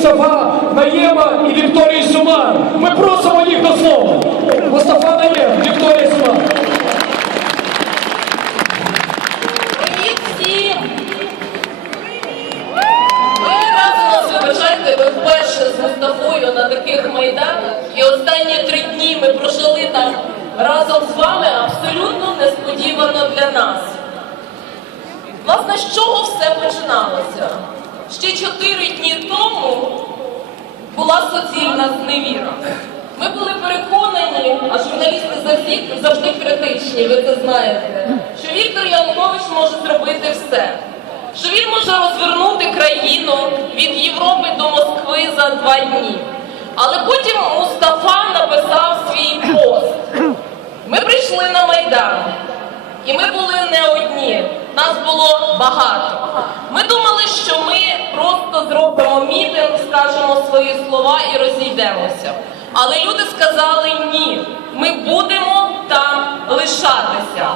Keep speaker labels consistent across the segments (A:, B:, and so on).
A: Мустафа Наєма і Вікторії Сумар. Ми просимо їх до слова. Мустафа Наєм, Вікторія Сумар.
B: Привіт всім! Ви разом нас вибачайте, ви вперше з Мустафою на таких майданах. І останні три дні ми прожили там разом з вами абсолютно несподівано для нас. Власне, з чого все починалося? Ще чотири дні тому була суцільна зневіра. Ми були переконані, а журналісти завжди, завжди критичні, ви це знаєте, що Віктор Янукович може зробити все, що він може розвернути країну від Європи до Москви за два дні. Але потім Мустафа написав свій пост. Ми прийшли на Майдан. І ми були не одні, нас було багато. Ми думали, що ми просто зробимо мітинг, скажемо свої слова і розійдемося. Але люди сказали ні, ми будемо там лишатися.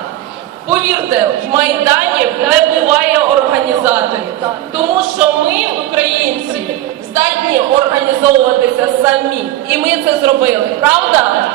B: Повірте, в Майдані не буває організаторів, тому що ми, українці, здатні організовуватися самі. І ми це зробили. Правда?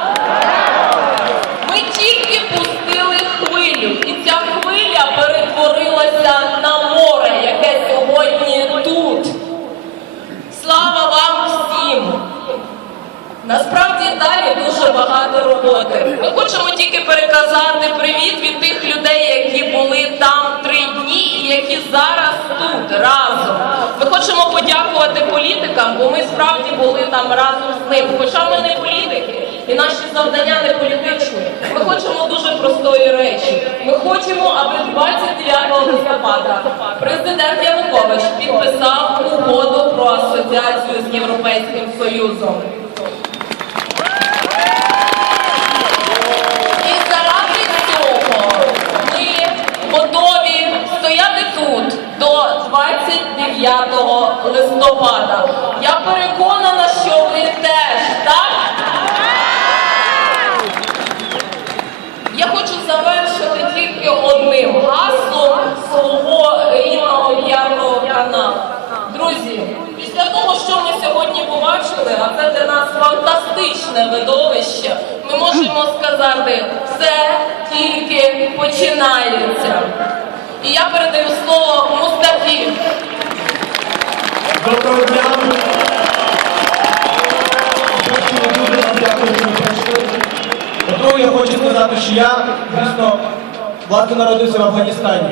B: Насправді далі дуже багато роботи. Ми хочемо тільки переказати привіт від тих людей, які були там три дні і які зараз тут разом. Ми хочемо подякувати політикам, бо ми справді були там разом з ним. Хоча ми не політики, і наші завдання не політичні. Ми хочемо дуже простої речі. Ми хочемо, аби 29 листопада президент Янукович підписав угоду про асоціацію з Європейським Союзом. І заради цього ми готові стояти тут до 29 листопада. Я переконана, що ви теж, так? Я хочу завершити тільки одним гаслом свого рідного п'ятого каналу. Друзі, після того, що ми сьогодні побачили, а це для нас фантастичне видовище, ми можемо сказати, все тільки починається. І я передаю слово.
C: Доброго дня. Дуже дякую, що прийшли. По-друге, я хочу сказати, що я, звісно, власне народився в Афганістані.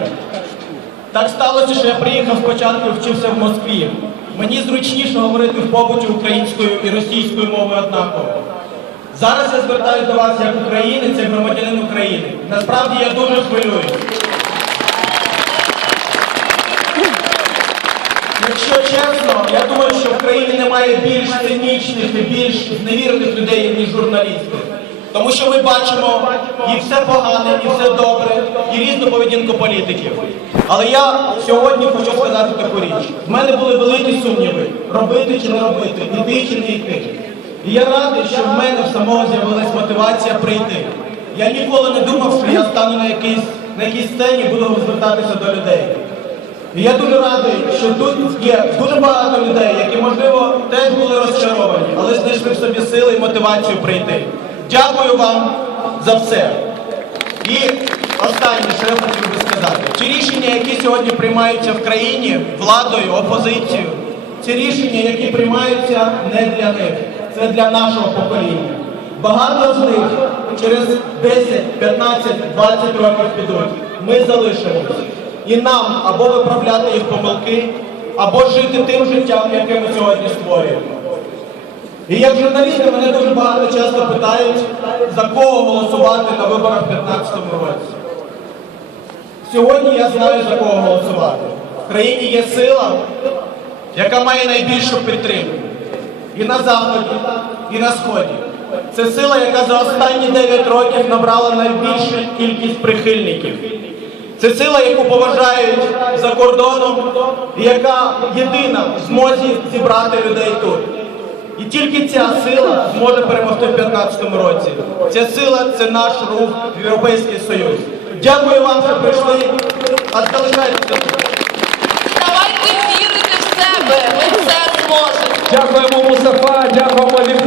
C: Так сталося, що я приїхав спочатку вчився в Москві. Мені зручніше говорити в побуті українською і російською мовою однаково. Зараз я звертаюся до вас як українець, як громадянин України. Насправді я дуже хвилююсь. Якщо чесно, я думаю, що в країні немає більш цинічних і більш зневірених людей, ніж журналісти. Тому що ми бачимо і все погане, і все добре, і різну поведінку політиків. Але я сьогодні хочу сказати таку річ. В мене були великі сумніви, робити чи не робити, іти чи не йти. І я радий, що в мене в самого з'явилась мотивація прийти. Я ніколи не думав, що я стану на якійсь, на якійсь сцені буду звертатися до людей. І я дуже радий, що тут є дуже багато людей, які, можливо, теж були розчаровані, але знайшли в собі сили і мотивацію прийти. Дякую вам за все. І останнє, що я хотів би сказати, ті рішення, які сьогодні приймаються в країні владою, опозицією, ці рішення, які приймаються не для них, це для нашого покоління. Багато з них через 10, 15, 20 років підуть. Ми залишимось. І нам або виправляти їх помилки, або жити тим життям, яке ми сьогодні створюємо. І як журналісти мене дуже багато часто питають, за кого голосувати на виборах в 2015 році. Сьогодні я знаю, за кого голосувати. В країні є сила, яка має найбільшу підтримку. І на Заході, і на Сході. Це сила, яка за останні 9 років набрала найбільшу кількість прихильників. Це сила, яку поважають за кордоном, і яка єдина в змозі зібрати людей тут. І тільки ця сила зможе перемогти в 2015 році. Ця сила це наш рух в Європейський Союз. Дякую вам, що прийшли. А залишайтеся.
B: Давайте вірити в себе, ми це зможемо.
A: Дякуємо, Мустафа, дякуємо.